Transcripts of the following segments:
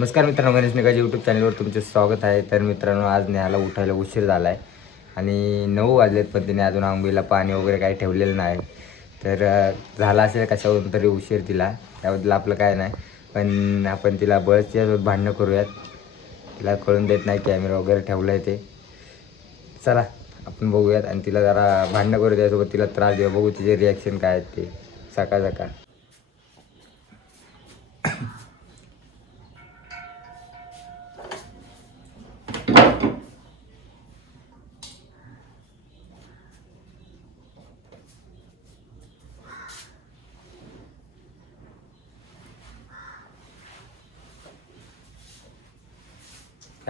नमस्कार मित्रांनो गणेश निकाजी यूट्यूब चॅनलवर तुमचे स्वागत आहे. तर मित्रांनो आज नेहाला उठायला उशीर झाला आहे आणि नऊ वाजलेत पण तिने अजून आंबीला पाणी वगैरे काही ठेवलेलं नाही. तर झाला असेल कशावरून तरी उशीर तिला. त्याबद्दल आपलं काय नाही. पण आपण तिला बळच्या भांडणं करूयात. तिला कळून देत नाही कॅमेरा वगैरे ठेवला आहे ते. चला आपण बघूयात आणि तिला जरा भांडणं करू त्यासोबत तिला त्रास देऊ बघू तिचे रिॲक्शन काय आहेत ते. सकाळ सकाळ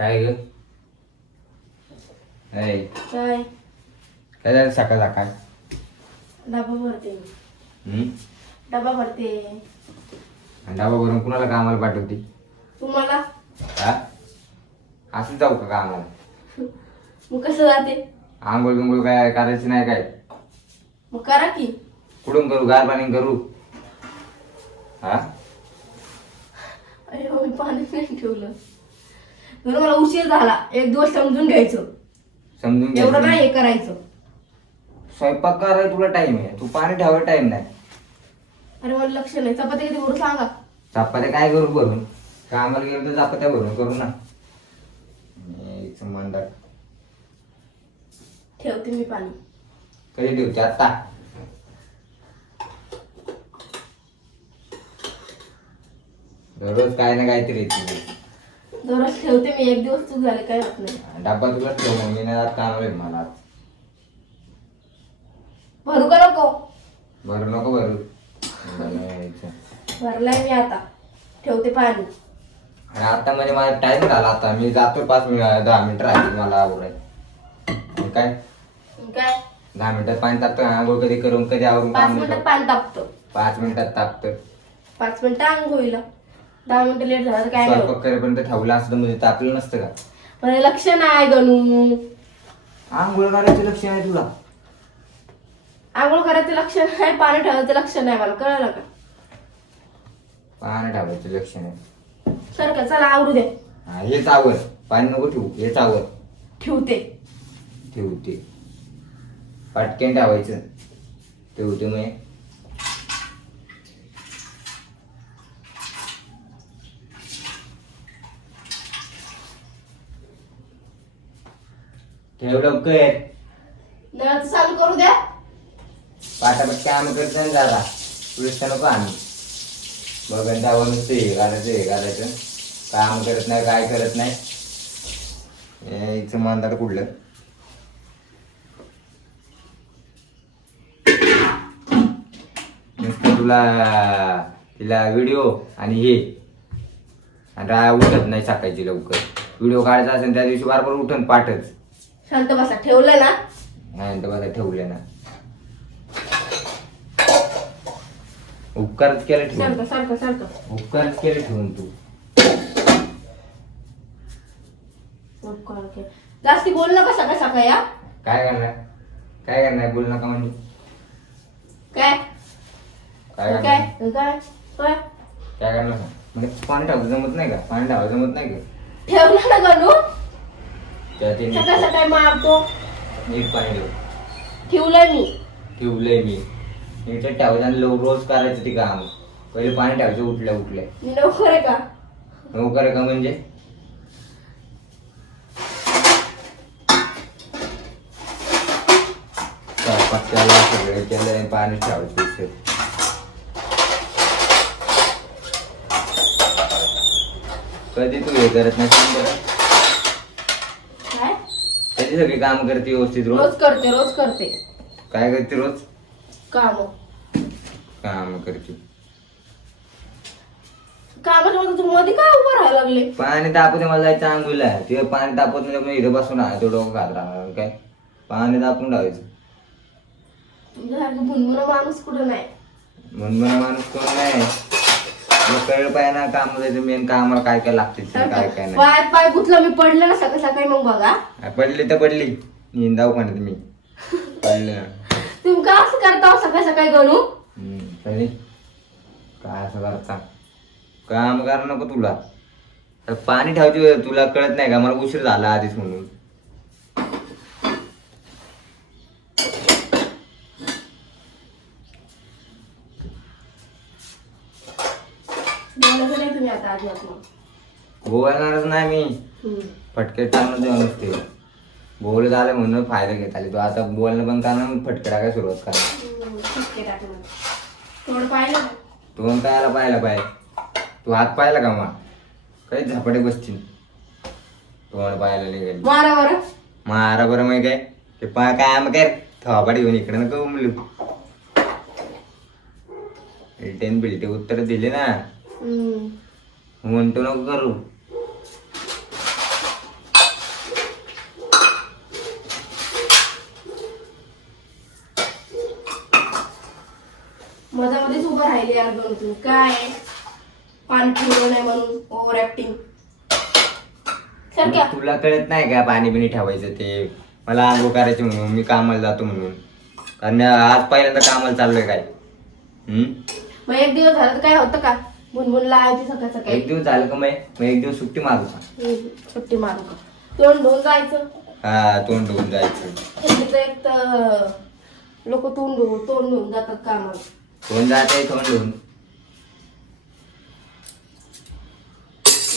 काय ग? ऐ, काय? काय झालं सकाळ सकाळ? डबा भरते. हम्म? डबा भरते. आणि डबा भरून कुणाला कामाला पाठवते? तुम्हाला? हा? असं जाऊ का कामाला? मग कसं जाते? आंघोळ बिंघोळ काय करायची नाही काय? मग करा की. कुठून करू? गार पाणी करू? हा? अरे हो, मी पाणी नाही ठेवलं. म्हणून मला उशीर झाला. एक दिवस समजून घ्यायचं. समजून घे एवढं नाही हे करायचं? स्वयंपाक करायला तुला टाइम आहे. तू पाणी ठेवायला टाइम नाही. अरे मला लक्ष नाही. चपाती किती भरू सांगा. चपात्या काय करू भरून? कामाला गेलो तर चपात्या भरून करू ना. मंदार ठेवते मी पाणी. कधी ठेवते? आत्ता. दररोज काय ना काहीतरी येते. दररोज ठेवते मी एक दिवस चूक झाले काय होत नाही. डब्बा तुला ठेव मग मी नाही जात कामाला आहे मला आज. भरू का नको? भरू नको भरू. यायचं. भरलाय मी आता. ठेवते पाणी. आणि आता म्हणजे माझा टाइम झाला आता. मी जातो पाच मिनिट दहा मिनिटं राहिली मला आवराय काय? काय? दहा मिनिटात पाणी तापतं आंघोळ कधी करून कधी आवरून पाच काम मिनिटात करतो. पाणी तापतं पाच मिनिटात तापतं पाच मिनिटं आंघोळीला. दहा मिनिटं लेट झालं तर काय नाही. होत. स्वयंपाक करेपर्यंत ठेवलं असतं म्हणजे तापलं नसतं का? मला लक्ष नाही गणू. आंघोळ करायचं लक्ष आहे तुला? आंघोळ करायचं लक्ष नाही पाणी ठेवायचं लक्ष नाही मला कळलं का? पाणी ठेवायचं लक्ष नाही. सारखं चला आवडू दे. हा, हेच आवर. पाणी नको ठेवू हेच आवर. ठेवते. ठेवते. पटकन ठेवायचं. ठेवते मग. ठेव लवकर नळाचं चालू करू द्या. पाटापट काम करत नाही जरा तुला नको आम्ही. बघन जावं नुसतं हे घालायचं हे घालायचं. काम करत नाही काय करत नाही. यायचं मांदार कुठलं? नुसतं तुला तिला व्हिडिओ आणि हे. आणि उठत नाही सकाळची लवकर. व्हिडिओ काढायचा असेल त्या दिवशी बरोबर उठून पाठच. शांत बसा ठेवलं ना? नाही बघा ठेवले ना. उपकारच केले ठेवून. सारखं सारखं सारखं उपकारच केले ठेवून तू. उपकार केले. जास्ती बोल नका सकाळ सकाळ या काय करणार? काय करणार? बोल नका म्हणजे काय? काय काय करणार? काय? काय? काय करणार? म्हणजे पाणी टाकू जमत नाही का? पाणी टाकावं जमत नाही का? ठेवलं ना गणू? त्या ते सकाळ सकाळी मारतो. नीट पाणी ठेव ठेवलंय मी. ठेवलंय मी. नीट ठेवायचं आणि रोज करायचं ते काम. पहिले पाणी ठेवायचं उठल्या उठल्या. मी लवकर आहे का? लवकर आहे का म्हणजे? स्वयंपाक केला सगळं केलं पाणी ठेवायचं इथे. कधी तू हे करत नाही कधी सगळी काम करते व्यवस्थित रोज? रोज करते रोज करते. काय करते रोज? काम. काम करते. कामाच्या मध्ये काय उभं राहायला लागले? पाणी तापत मला जायचं आंघोळीला. ते पाणी तापत नाही आपण इथं बसून आहे तो डोकं घात राहणार काय? पाणी तापून भुनभुन माणूस कुठं नाही? म्हणून मला माणूस कोण नाही. तुला कळलं पाहिजे ना काम मेन कामाला काय काय लागते काय काय नाही. पाय पाय गुतलं मी पडलं ना सकाळ सकाळी मग बघा. आ, पडली तर पडली. निंदाव म्हणत मी. पडले. ना तुम्ही का असं करता हो सकाळी सकाळी गणू हम्म. काय असं करता? काम कर नको तुला. पाणी ठेवायची तुला कळत नाही का? मला उशीर झाला आधीच म्हणून. बोलणारच नाही मी. फटके टाकून देऊ नसते बोल झालं म्हणून फायदा घेत आले. तू आता बोलणं पण करणार मग फटके टाकायला सुरुवात करणार. ठिके टाकलं थोडं पाहिलं का? तू काय आला पाहिला पाहिजे तू हात पाहिला का मग काही झपाटे बसतील. तोंड पाहायला निघेल मारा बरं. मारा बरं मग काय? ते पा काय मग काय? थोपाडी घेऊन इकडे नको उमलू? बिलटेन बिलटे उत्तर दिले ना. म्हणतो नको करू. काय? पाणी ठेवलं नाही म्हणून ओव्हर ऍक्टिंग सारख्या तुला कळत नाही का पाणी बिणी ठेवायचं ते? मला आंघोळ करायची म्हणून मी कामाला जातो म्हणून. कारण आज पहिल्यांदा कामाला चाललोय काय? हम्म? मग एक दिवस झालं तर काय होतं का? भुनभुन लावायची सकाळ सकाळी. एक दिवस झालं का मग? मग एक दिवस सुट्टी मारू का? हम्म, सुट्टी मारू का? तोंड धुवून जायचं. हा तोंड धुवून जायचं. एक तर लोक तोंड धुवून तोंड धुवून जातात कामाला. तोंड जाते तोंड धुवून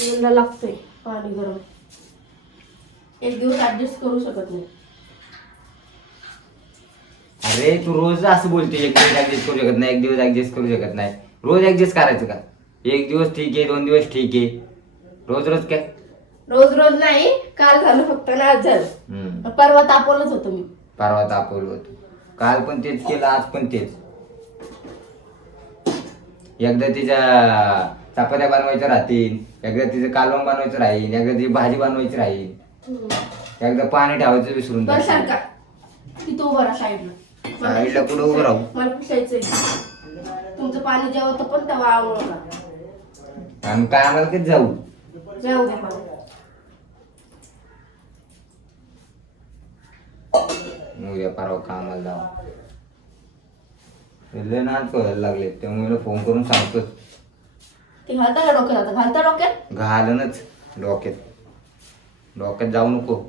मुलाला लागतंय पाणी गरम. एक दिवस ऍडजस्ट करू शकत नाही. अरे तू रोज असं बोलते एक दिवस ऍडजस्ट करू शकत नाही एक दिवस ऍडजस्ट करू शकत नाही. रोज ऍडजस्ट करायचं का? एक दिवस ठीक आहे दोन दिवस ठीक आहे. रोज रोज काय? रोज रोज नाही काल झालं फक्त ना आज झालं. हम्म. परवा तापवलंच होतं मी. परवा तापवलं होतं. काल पण तेच केलं आज पण तेच. एकदा तिच्या चपात्या बनवायच्या राहतील एकदा तिचं कालवण बनवायचं राहील एकदा तिची भाजी बनवायची राहील. एकदा पाणी ठेवायचं विसरून बरं जाशील. सारखा. तिथं उभं राहा साईडला. साईडला कुठं उभं राहू? मला पुसायचंय तुमचं पाणी जेव्हा पण तेव्हा आवड नका आणि काय आम्हाला कधी जाऊ? जाऊ द्या मला. उद्या परवा कामाला जाऊ. लय नाच करायला लागले त्यामुळे मी फोन करून सांगतोच. ते घालता का डोक्यात आता? घालता डोक्यात? घालनच डोक्यात. डोक्यात जाऊ नको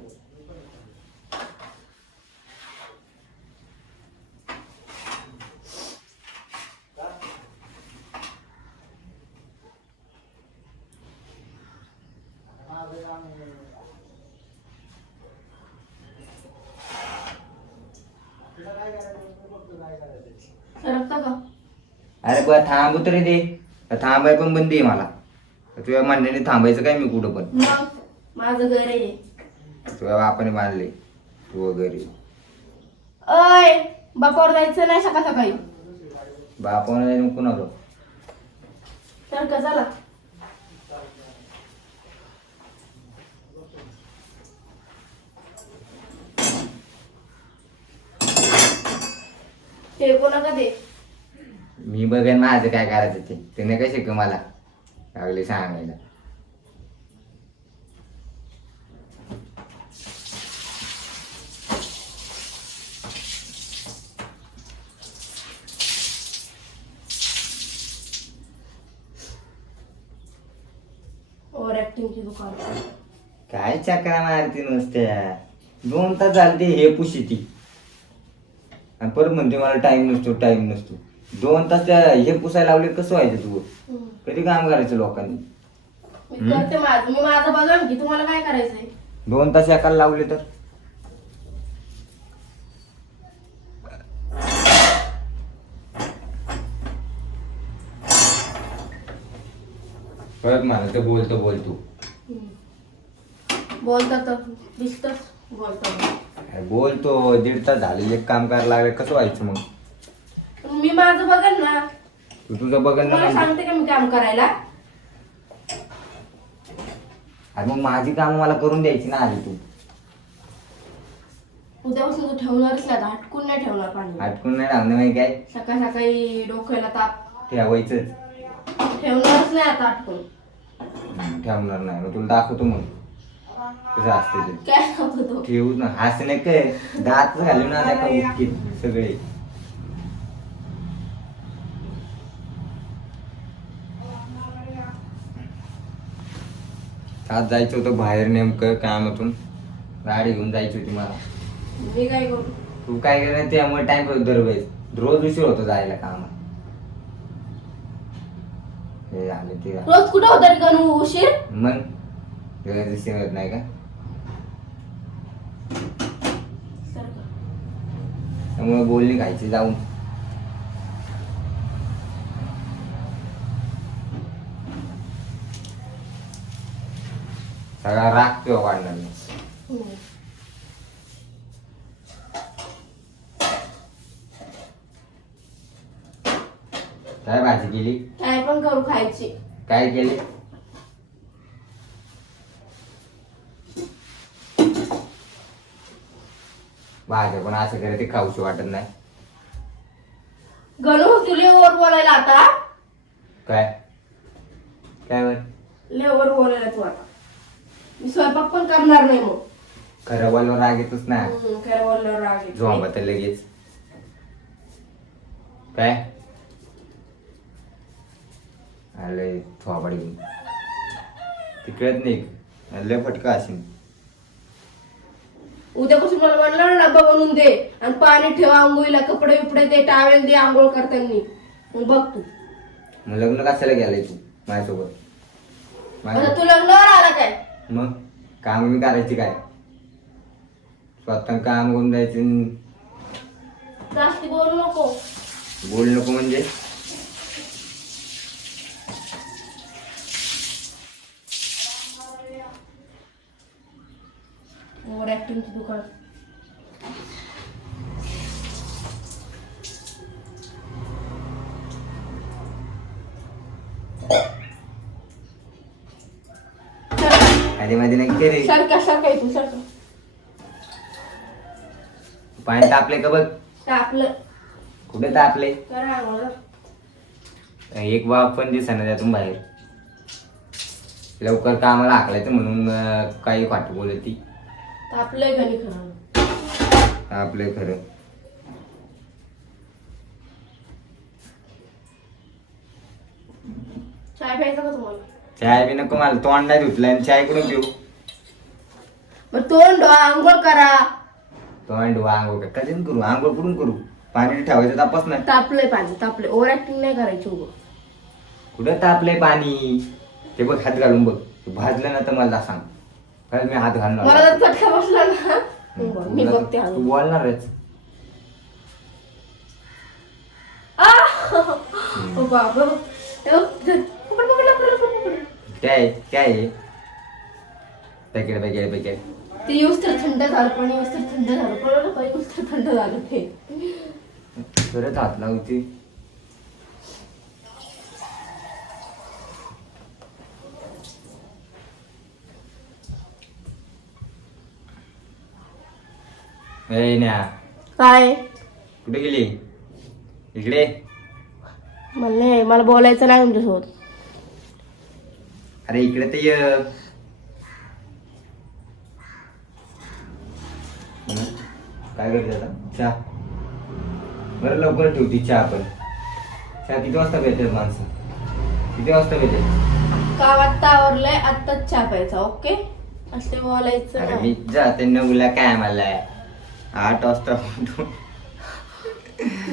सरकता का अरे बा थांबू तरी दे. थांबाय पण बंदी आहे मला. तुझ्या म्हणण्याने थांबायचं काय मी कुठं पण? मग माझं घर आहे. तुझ्या बापाने बांधले तू वगैरे. अय बापावर जायचं नाही सकाळ सकाळी. बापाने नको नको सारखं चला. ते कोणाका दे मी बघेन माझं काय करायचं ते. त्याने काय शिकव मला? लागले सांगायला. ओव्हर ऍक्टिंगची दुकान. काय चक्रा मारती नुसत्या? दोन तास झाले ते हे पुशी ती आणि परत म्हणते मला टाइम नसतो टाइम नसतो. दोन तास त्या हे पुसायला लावले कसं व्हायचं तू? हम्म. कधी काम करायचं लोकांनी? मी करते माझं. मी माझं बघा की तुम्हाला काय करायचंय? दोन तास एकाला लावले तर? परत मला तर बोलतो बोलतो. बोलता तर. दिसतच बोलता. अरे बोलतो दीड तास झाले एक काम करायला लागले कसं व्हायचं मग? मी माझं बघन ना. तू तुझं बघन ना तुम्हाला. सांगते का मी काम करायला? अरे मग माझी कामं मला करून द्यायची ना आधी तू. उद्यापासून तू ठेवणारच नाही आता हटकून नाही ठेवणार पाणी. आटकून नाही राहणं माहिती काय? सकाळ सकाळी डोक्याला ताप. ठेवायचंच ठेवणारच नाही आता हटकून. हम्म, ठेवणार नाही. मग तुला दाखवतो मग. कसं असते ते. काय नको तो ठेवू ना हसणे काय? दात घालून आला का उठकीत सगळे. आज जायचं होतं बाहेर नेमकं कामातून. गाडी घेऊन जायची होती मला. मी काय करू? तू काय केलं त्यामुळे टाइम दरवेळेस. रोज उशीर होतो जायला कामात हे आले ते रोज कुठं होता रे गणू? उशीर? मग? वेळ दिसून येत नाही का? त्यामुळे बोलणी खायची जाऊन. सगळा राग किंवा वाढणार नाही. हम्म. काय भाजी केली? काय पण करू खायची. काय केले? भाज्या पण असं करे ते खाऊशी वाटत नाही. गणू तुले वर बोलायला आता. काय? काय बर लेवर बोलायला तू आता. मी स्वयंपाक पण करणार नाही मग. खरं बोलवर राग येतोच ना. हम्म, खरं बोलल्यावर राग येतो. झोंबा तर लगेच. काय? आले थोबाड. घेऊन ती कळत नाही. लय फटका असेल. उद्यापासून मला म्हणलं ना डब्बा बनवून दे आणि पाणी ठेव आंघोळीला कपडे बिपडे दे टावेल दे आंघोळ करताना मग बघ तू. मग लग्न कशाला गेलाय तू? माझ्यासोबत. आता तू लग्नावर आला काय? मग काम करायची काय? स्वतः काम करून जायचं जास्ती बोलू नको. बोल नको म्हणजे? ओव्हर ऍक्टिंगची दुकान. आधी मध्ये नाही केले. सारखा सारखा तू सारखा. पाणी तापले का बघ? टाकलं कुठे तापले एक बाप पण दिसाना त्यातून बाहेर. लवकर कामाला हाकलायचं म्हणून अं, काही वाट बोलत ती तापलंय गणी खरं? आपलं खरं. चाय प्यायचा का तुम्हाला? चाय बी नको मला तोंड नाही धुतलं आणि चाय करून पिऊ? मग तोंड धुवा, आंघोळ करा. तोंड आंघोळ कधी करू? आंघोळ कुठून करू? पाणी ठेवायचं तापच नाही. तापलंय पाणी तापलंय. ओव्हर ऍक्टिंग नाही करायची उभं कुठं तापलंय पाणी? ते बघ हात घालून बघ. भाजलं ना तर मला सांग. खरंच मी हात घालणार मला जर चटका बसला ना. मी बघते तू हळू बोलणारच. ओ बाबा. काय काय आहे? पॅकेट पॅकेट पॅकेट ते तर थंड झालं पण तर थंड झालं. पण काही येऊस तर थंड झालं ते. परत हात लावते. ए न्या. काय? कुठे गेली? इकडे. मला नाही मला बोलायचं नाही तुमच्यासोबत. अरे इकडे ते? काय करते आता? चहा. बरं लवकर ठेवती चहा पण. चहा किती वाजता भेटेल माणसं? किती वाजता भेटेल का आत्ता आवरलंय? आत्ताच चहा प्यायचा ओके? असं बोलायचं अरे नाही मी जाते नऊला काय मला आठ वाजता उठून.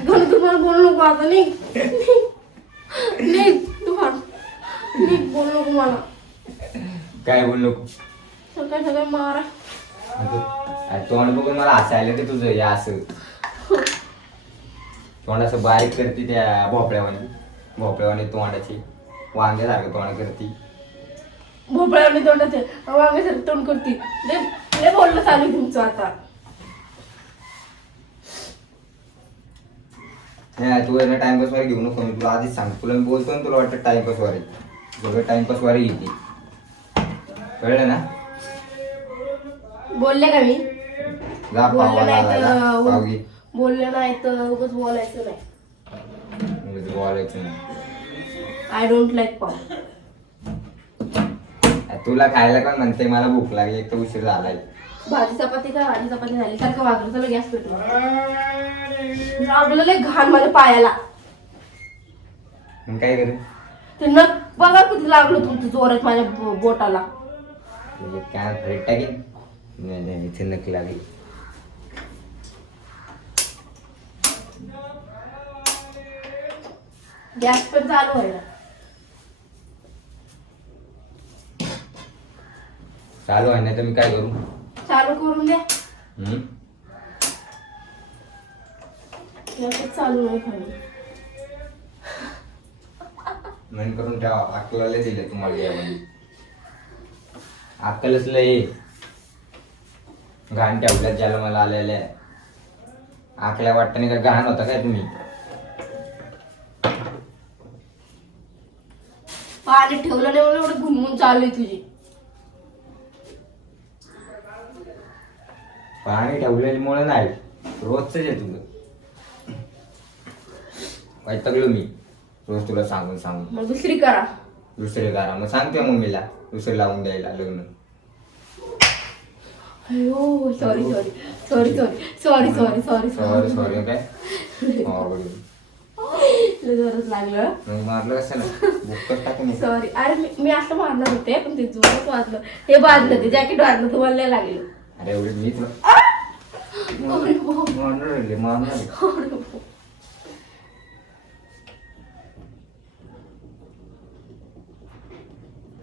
घरी तुम्हाला बोलू नको आता निघ. निघ तुम्हाला. निघ बोलू नको मला काय बोल नको सकाळी सकाळी मारा अरे तोंड बघून मला हसायला ते तुझं या असं. तोंड असं बारीक करते त्या भोपळ्यावानी. भोपळ्यावानी तोंडाची. वांग्यासारखं तोंड करते. भोपळ्याने तोंडाचे वांग्यासारखं तोंड करती. लय लय बोलणं चालू तुमचं आता. नाही तू यांना टाइमपास वारी घेऊ नको. मी तुला आधीच सांग तुला मी बोलतो ना तुला वाटतं टाइमपास वारी सगळं टाइमपास वारी येते कळलं ना? बोलले का मी? जा बोलले नाही तर घे. बोलले नाही तर उगाच बोलायचं नाही. बोलायचं नाही. आय डोंट लाईक पाव. तुला खायला पण म्हणते मला भूक लागली एक तर उशीर झालाय. भाजी चपाती का? भाजी चपाती झाली. सारखं वागलं चला गॅस पेटवा. लागलं लय घाण माझ्या पायाला. मग काय करू? ते नख बघा किती लागलं तुमचं जोरात माझ्या बो- बोटाला. म्हणजे काय नाही नाही इथे नकली आली. गॅस पण चालू आहे ना. चालू आहे नाही तर मी काय करू? चालू करून द्या. हम्म? गॅसच चालू नाही खाली. मन करून ठेवा अक्कला लय दिले तुम्हाला यामध्ये. अक्कलच लय घाण ठेवल्यात ज्याला मला आलेल्या आकल्या वाटतं का घाण होता काय तुम्ही? पाणी ठेवलं नाही म्हणून एवढं गुणगुण चालू आहे तुझी. पाणी ठेवलेल्यामुळे नाही. रोजच आहे तुझं. वैतगलो मी. रोज तुला सांगून सांगून. मग दुसरी करा. दुसरे करा. मग सांगते मम्मीला दुसरे लावून द्यायला लग्न. अयो sorry sorry sorry sorry sorry sorry sorry sorry sorry काय आहे. जोरच लागलं. मग मारलं कशाला? बुक्कच टाकून सॉरी अरे मी मी असं मारणार होते पण ते वाजलं हे बांधलं ते जॅकेट बांधलं तुम्हाला नाही लागलं. अरे एवढे मी तुला मारणार आहे, मारणार आहे.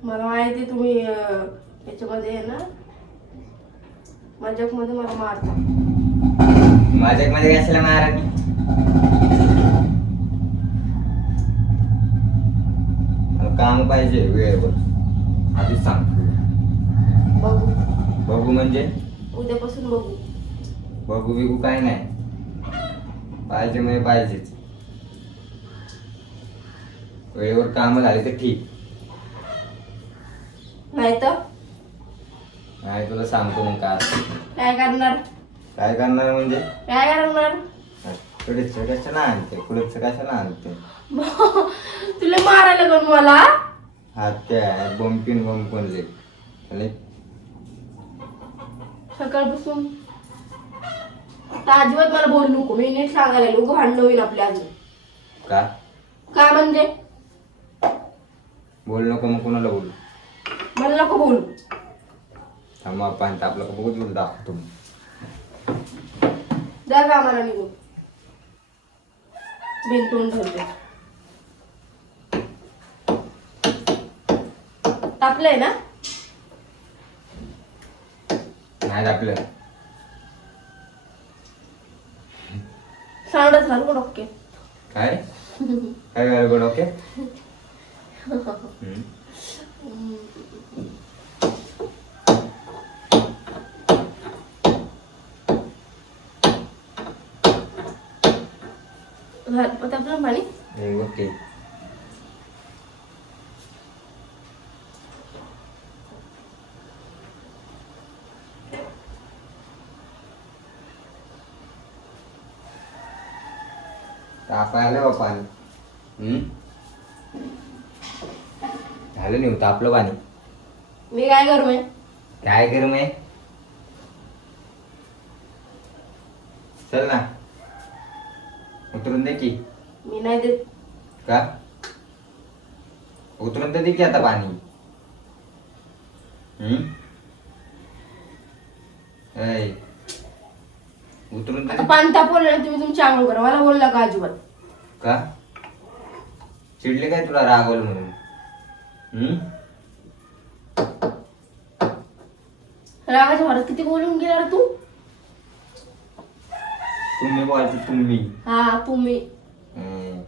मला माहिती तुम्ही याच्यामध्ये आहे ना मजाकमध्ये मला मारता माझ्या मध्ये कशाला मारा? मी काम पाहिजे वेळेवर. आधीच सांगतो. बघू. बघू म्हणजे? उद्यापासून बघू. बघू बिघू काय नाही. पाहिजे म्हणजे पाहिजेच. वेळेवर काम झाले तर ठीक. नाही तर? नाही तुला सांगतो मग काय काय करणार? काय करणार म्हणजे? काय करणार? पुढेच कशाला आणते? पुढेच कशाला आणते? तुला मारायला कोण मला हा ते आहे. बंपिन बंपनले आणि सकाळपासून तर अजिबात मला बोलू नको. मी नीट सांगायला लोक भांडण होईल आपल्या अजून. का? का म्हणजे? बोल नको मग कोणाला बोलू? मला नको बोलू थांबा पाहता आपलं का बघू तुला दाखवतो. मी. जा कामाला निघून. बिनतोंड ठेवते तापलंय ना? नाही आपलं सांडच घाल को डोके काय? काय गडबड okay Hmm? Lahat belum balik? lang oke. Hmm, okay. Rafael Leopan. नाही होतं आपलं पाणी. मी काय करू मी? काय करू मी? चल ना. उतरून दे की. मी नाही देत. का? उतरून तर दे की आता पाणी. हम्म? ऐ, उतरून आता तर दे. पाणी तापवलं ना तुम्ही तुमची आंघोळ करा. मला बोलला का अजिबात. का? चिडले काय तुला? रागवलं म्हणून? रागाच्या भरात किती बोलून गेला रे तू? तुम्ही बोलायचे तुम्ही. हा तुम्ही. हम्म.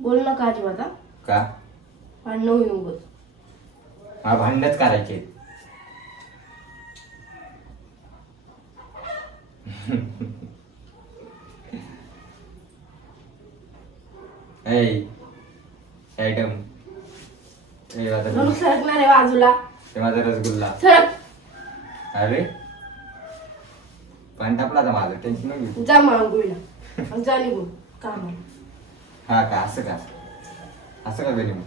बोल नका अजिबात हा? का? भांडणं होईल उगत मला भांडणच करायचे. ऐ आयटम ए माझा म्हणून सरकणार आहे बाजूला. ते माझा रसगुल्ला. सरक. अरे. पाणी टाकला आता माझं टेन्शन नाही घेऊ. जा मग आंघोळीला आणि जा निघून. कामाला. हा का? असं का? असं का गणी मग?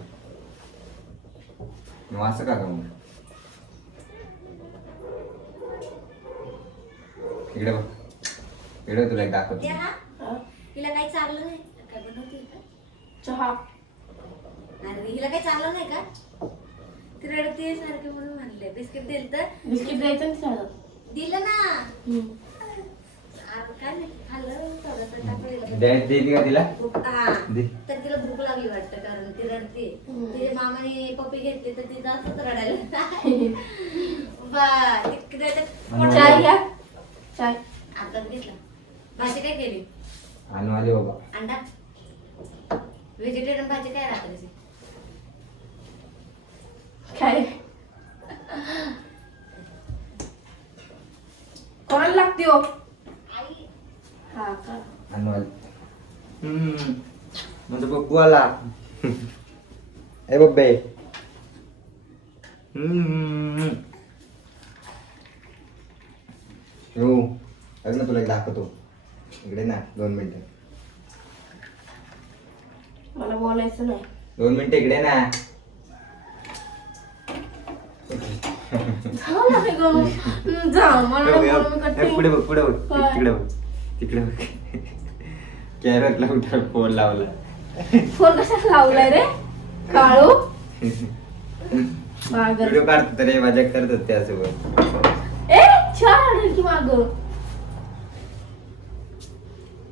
मग असं का मग? इकडे बघ. इकडे तुला एक दाखवतो. हा? हिला काही चाललं नाही. काय बनवते का चहा. अरे हिला काही चाललं नाही का? तिला रडते सारखे म्हणून म्हणले. बिस्किट दिलं तर? बिस्किट द्यायचं ना शाळेत. दिलं ना. हम्म. आता काय नाही खाल्लं थोडंसं का तिला? भूक हा. दे. तर तिला भूक लागली वाटतं कारण ती रडते. तिच्या मामाने पप्पी घेतली तर ती जास्तच रडायला. बा तिकडे तर पोटात- चाय घ्या? चाय. आता घेतला. भाजी काय केली? आणू आले बाबा. अंडा? व्हेजिटेरियन भाजी काय रात्रीची काय? कोणाला लागते हो? आई हा का? हम्म. म्हणजे बघू आला ए बब्बे हम्म. हो अग ना तुला एक दाखवतो. इकडे ना दोन मिनिटं. मला बोलायचं नाही. दोन मिनिटं इकडे ना. जाऊ ना हे मला मी करते. पुढे बघ पुढे बघ. काय? तिकडे बघ. तिकडे बघ. कॅरेटला उठा फोन लावला. फोन कशाला लावलाय रे? काळू? मागर व्हिडिओ काढतो तर मजा करत होते त्यासोबत. ए छान की माग.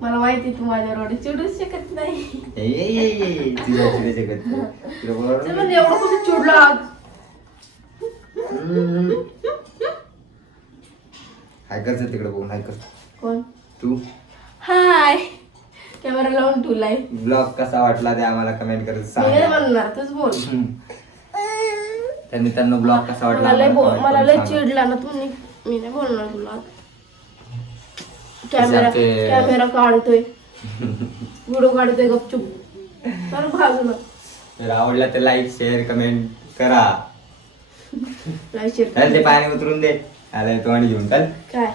मला माहिती तू माझ्या रोड चिडूच शकत नाही. ए, ए, ए, ए, ए. तिला चल. म्हणजे एवढं कुठे चिडला आज. हाय करचं तिकडे बघून. हाय कर कोण? तू? हाय कॅमेरा लावून ठेवलाय ब्लॉग कसा वाटला ते आम्हाला कमेंट करत मी नाही सांगा म्हणणार तूच बोल. तर मित्रांनो ब्लॉग कसा वाटला मला लय आम्हाला बो- comment मला करून लय सांगा. चिडला ना तू नी- मी नाही बोलणार तुला कॅमेरा ते- कॅमेरा काढतोय. व्हिडिओ काढतोय गपचूप. तर बाजूला तर आवडला तर लाईक शेअर कमेंट करा. ते पाणी उतरून दे. आलाय तो आणि घेऊन चल. काय?